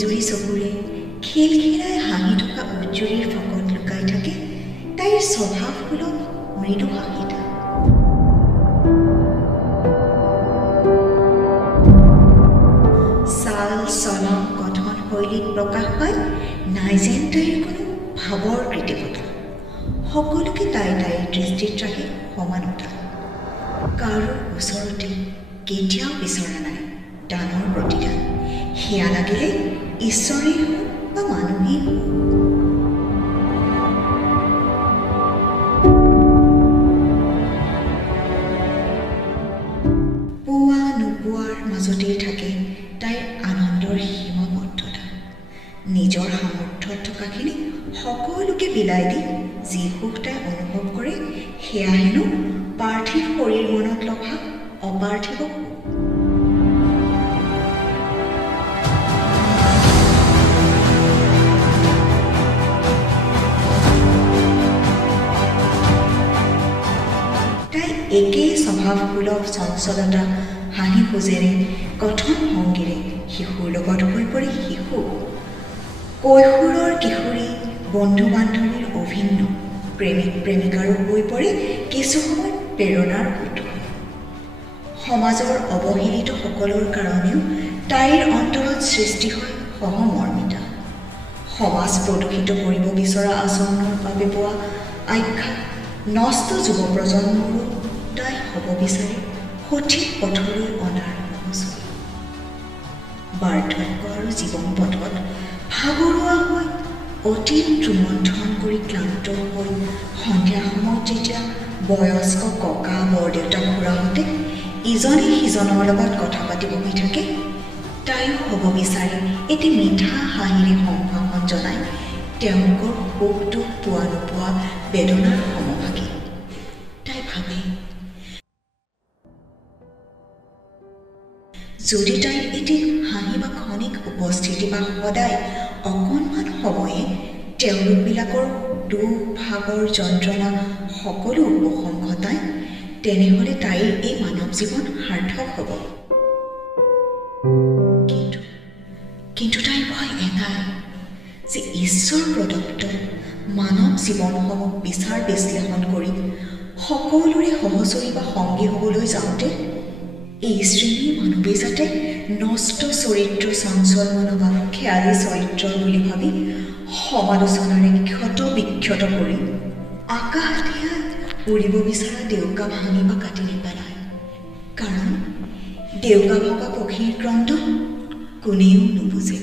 এজুৰি চকুৰে খিলখিলাই হাঁহি থকা উজ্জুৰিৰ ফাঁকত লুকাই থাকে তাইৰ স্বভাৱসুলভ মৃদু হাঁহিটা। চাল চলন গঠন শৈলীত প্ৰকাশ পায় নাই যেন তাইৰ কোনো ভাৱৰ কৃতিকতা। সকলোকে তাইৰ দৃষ্টিত ৰাখে সমানতা। কাৰো ওচৰতে কেতিয়াও বিচৰা নাই দানৰ প্ৰতিদান। সেয়া লাগিলে ঈশ্বৰেই হওক বা মানুহেই হওক। পোৱা নোপোৱাৰ মাজতেই থাকে তাইৰ আনন্দৰ সীমাবদ্ধতা। নিজৰ সামৰ্থ্যত থকাখিনি সকলোকে বিলাই দি যি সুখ তাই অনুভৱ কৰে সেয়া হেনো পাৰ্থিৱ শৰীৰ মনত লভা অপাৰ্থিৱ সুখ। তাই একেই স্বভাৱসুলভ চঞ্চলতা হাঁহি খোজেৰে গঠন ভংগীৰে শিশুৰ লগত হৈ পৰে শিশু। কৈশোৰৰ কিশোৰী বন্ধু বান্ধৱীৰ অভিন্ন প্ৰেমিক প্ৰেমিকাৰো হৈ পৰে কিছু সময় প্ৰেৰণাৰ উৎস। সমাজৰ অৱহেলিত সকলৰ কাৰণেও তাইৰ অন্তৰত সৃষ্টি হয় সহমৰ্মিতা। সমাজ প্ৰদূষিত কৰিব বিচৰা আচৰণৰ বাবে পোৱা আখ্যা নষ্ট যুৱ প্ৰজন্মৰো তাই হ'ব বিচাৰে সঠিক পথলৈ অনাৰ সহযোগী। বাৰ্ধক্য আৰু জীৱন পথত ভাগৰুৱা হৈ অতীত ৰুমন্থন কৰি ক্লান্ত হৈ সন্ধিয়া সময়ত যেতিয়া বয়স্ক ককা বৰদেউতা খুৰাহঁতে ইজনে সিজনৰ লগত কথা পাতি বহি থাকে তাইও হ'ব বিচাৰে এটি মিঠা হাঁহিৰে সম্ভাষণ জনাই তেওঁলোকৰ সুখ দুখ পোৱা নোপোৱা বেদনাৰ সমভাগী। তাই ভাবে যদি তাইৰ এটি হাঁহি বা ক্ষণিক উপস্থিতি বা সদায় অকণমান সময়ে তেওঁলোকবিলাকৰ দুখ ভাগৰ যন্ত্ৰণা সকলো উপশম ঘটায় তেনেহ'লে তাইৰ এই মানৱ জীৱন সাৰ্থক হ'ব। কিন্তু তাইৰ ভয় এটাই যে ঈশ্বৰ প্ৰদত্ত মানৱ জীৱনসমূহ বিচাৰ বিশ্লেষণ কৰি সকলোৰে সহচৰী বা সংগী হ'বলৈ যাওঁতে এই শ্ৰেণীৰ মানুহে যাতে নষ্ট চৰিত্ৰ চঞ্চল মনোভাৱ খেয়ালী চৰিত্ৰ বুলি ভাবি সমালোচনাৰে ক্ষত বিক্ষত কৰি আকাশ দিয়াত উৰিব বিচৰা ডেউকা ভাঙি বা কাটি নেপেলায়। কাৰণ ডেউকা ভগা পক্ষীৰ ক্ৰন্দ কোনেও নুবুজে।